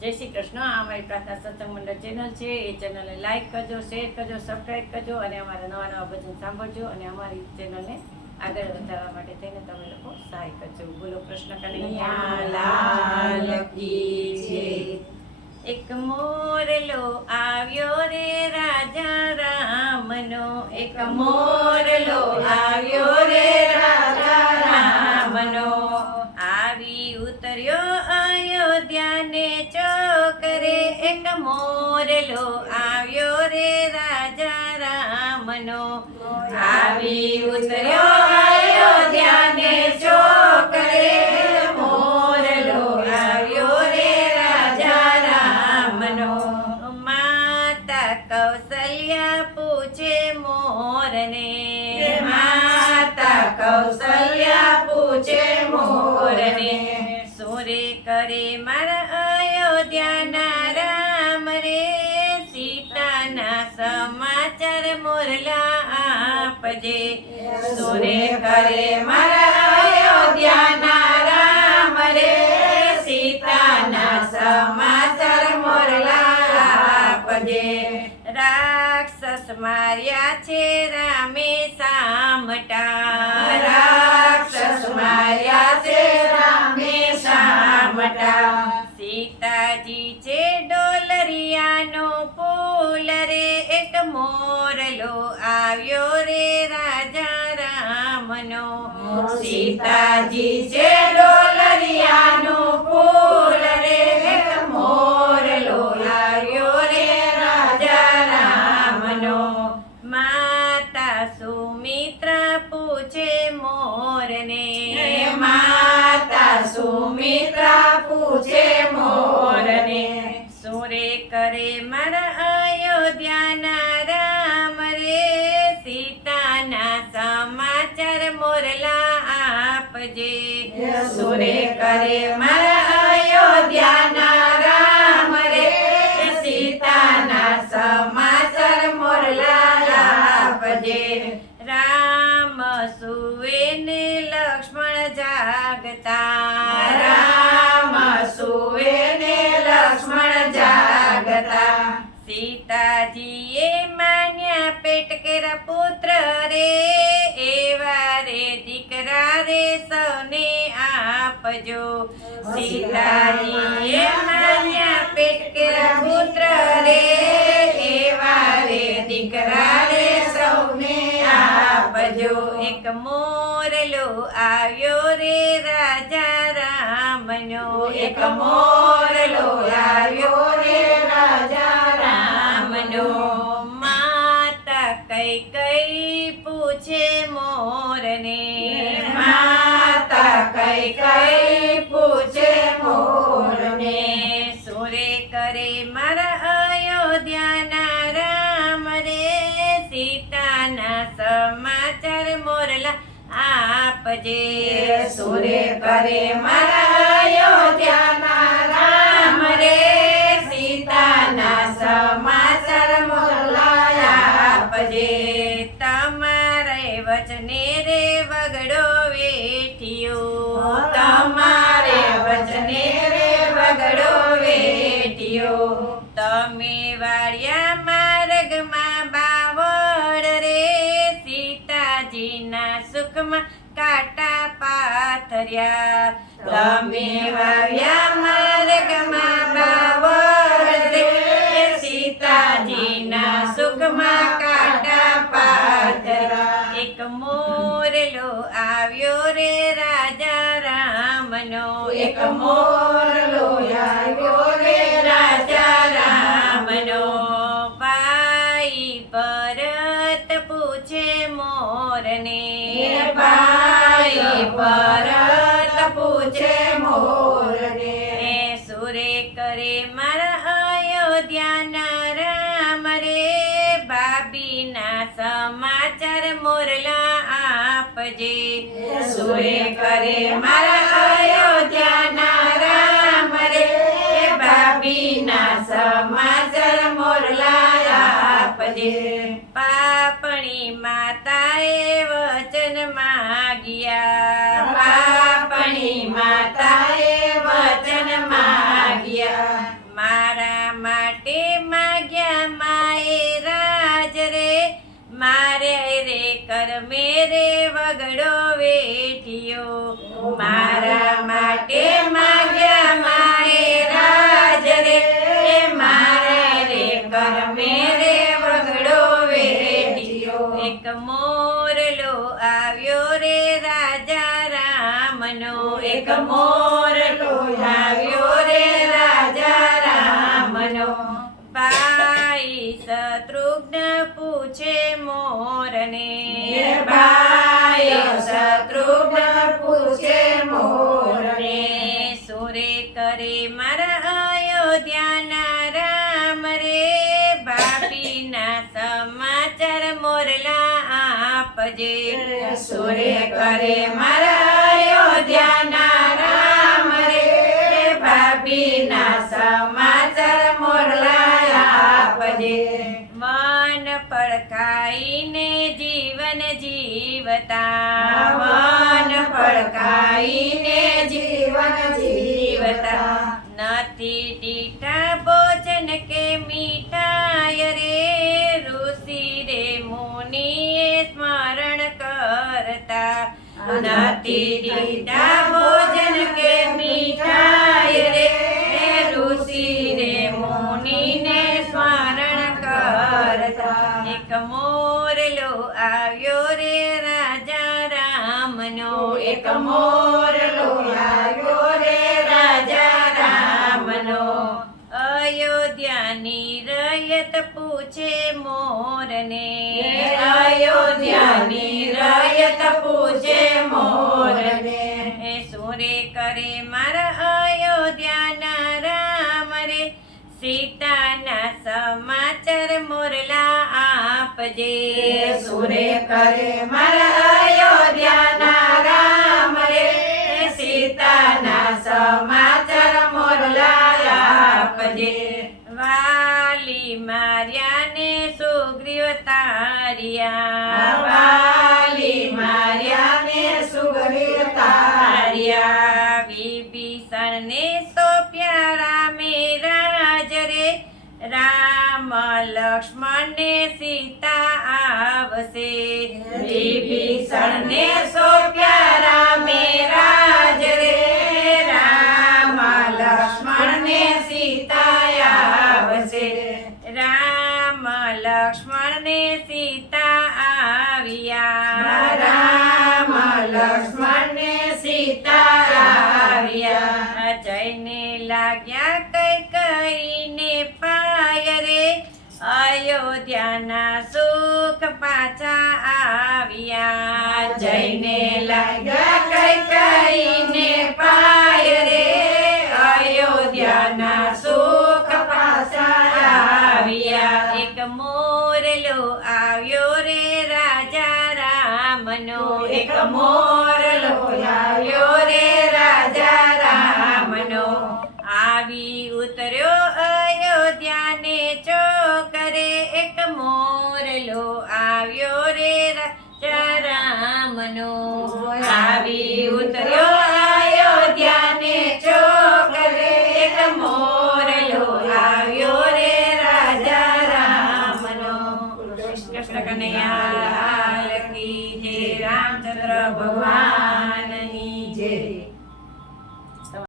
જય શ્રી કૃષ્ણ. આ અમારી પ્રાર્થના સત્સંગ મંડળ ચેનલ છે. એ ચેનલને લાઇક કરજો શેર કરજો સબસ્ક્રાઈબ કરજો અને અમારા નવા નવા ભજન સાંભળજો અને અમારી ચેનલને આગળ વધારવા માટે થઈને તમે લોકો સહાય કરજો. બોલો કૃષ્ણ કનૈયા. એક મોરલો આવ્યો રે રાજા રામનો. એક મોરલો આવ્યો રે રાજા રામનો. મોરલો આવ્યો રે રાજા રામનો. આવી ઉતર્યો અયોધ્યાને ચોકરે મોરલો આવ્યો રે રાજા રામનો. માતા કૌશલ્યા પૂછે મોરને. માતા કૌશલ્યા પૂછે મોરને. સોરે કરે મારા આપજે સોરે કરે મારા અયોધ્યાના રામ રે. સીતાના સમાચાર મોરલા આપજે. રાક્ષસ માર્યા છે રામે સામટા. રાક્ષસ માર્યા છે રામે સામટા. સીતાજી છે ડોલરિયાનો મોરલો આવ્યો રે રાજા રામનો. સીતાજી છે સુરે કરે મારા અયોધ્યાના રામ રે. સીતાના સમાચાર મોરલા આપજે. રામ સુવે લક્ષ્મણ જાગતા. રામ સુવે લક્ષ્મણ જાગતા. સીતાજીએ માન્યા પેટ કેરા પુત્ર રે. આપજો. સીતાજીએ માન્યા પેટ પુત્ર રે એવા રે દીકરા રે સૌને આપજો. એક મોરલો આવ્યો રે રાજા રામનો. એક મોરલો આવ્યો રે રાજા રામનો. માતા કઈ કઈ પૂછે માતા કઈ કઈ પૂછે મોરને? સુરે કરે મારા અયોધ્યાના રામ રે. સીતાના સમાચાર મોરલા આપજે. સુરે કરે મારા અયોધ્યાના રામ રે. સીતાના સમાચાર વગડો વેઠિયો તમારે વચને રે વગડો વેઠિયો તમે વાળ્યા માર્ગમાં બાવળ રે સીતાજીના સુખમાં કાટા પાથર્યા. તમે વાવ્યા રામનો એક મોરલો આવ્યો રે રાજા રામનો. ભાઈ ભરત પૂછે મોરને. ભાઈ ભરત પૂછે મોરને. સુરે કરે મારા અયોધ્યાના સુરે કરે મારા અયોધ્યાના રામ રે. બાપીના સમાચાર મોરલા આપજે. પાપણી માતાએ વચન માગ્યા. પાપણી માતાએ વચન માગ્યા. મારા માટે માગ્યા માએ રાજ રે. મારે રે કર મેરે વગડો મોરલો આવ્યો રે રાજા રામનો. એક મોરલો આવ્યો રે રાજા રામનો. ભાઈ શત્રુઘ્ન પૂછે મોરને. સુરે કરે મારા અયોધ્યાના રામ રે. ભાભીના સમાચાર મોરલા આપજે. મન પડકાઈને જીવન જીવતા. મન પડકાઈને જીવન day. પૂછે મોરને. અયોધ્યાની રાયત પૂછે મોરને. એ સુરે કરે મારા અયોધ્યાના રામ રે સીતાના સમાચાર મોરલા આપજે. સુરે કરે મારા અયોધ્યાના રામ રે સીતાના સમાચાર મોરલા આપજે. માર્યા ને સુગ્રીવ તારિયા. વાલી માર્યા ને સુગ્રીવ તારિયા. વિભીષણ ને સોપ્યા રામે રાજ રે. રામ લક્ષ્મણ ને સીતા આવશે. વિભીષણ ને સોપ્યા રામે રાજ લક્ષ્મણ ને સીતા આવ્યા જઈને લાગ્યા કઈ કઈને પાય રે. અયોધ્યાના સુખ પાછા આવ્યા. જઈને એક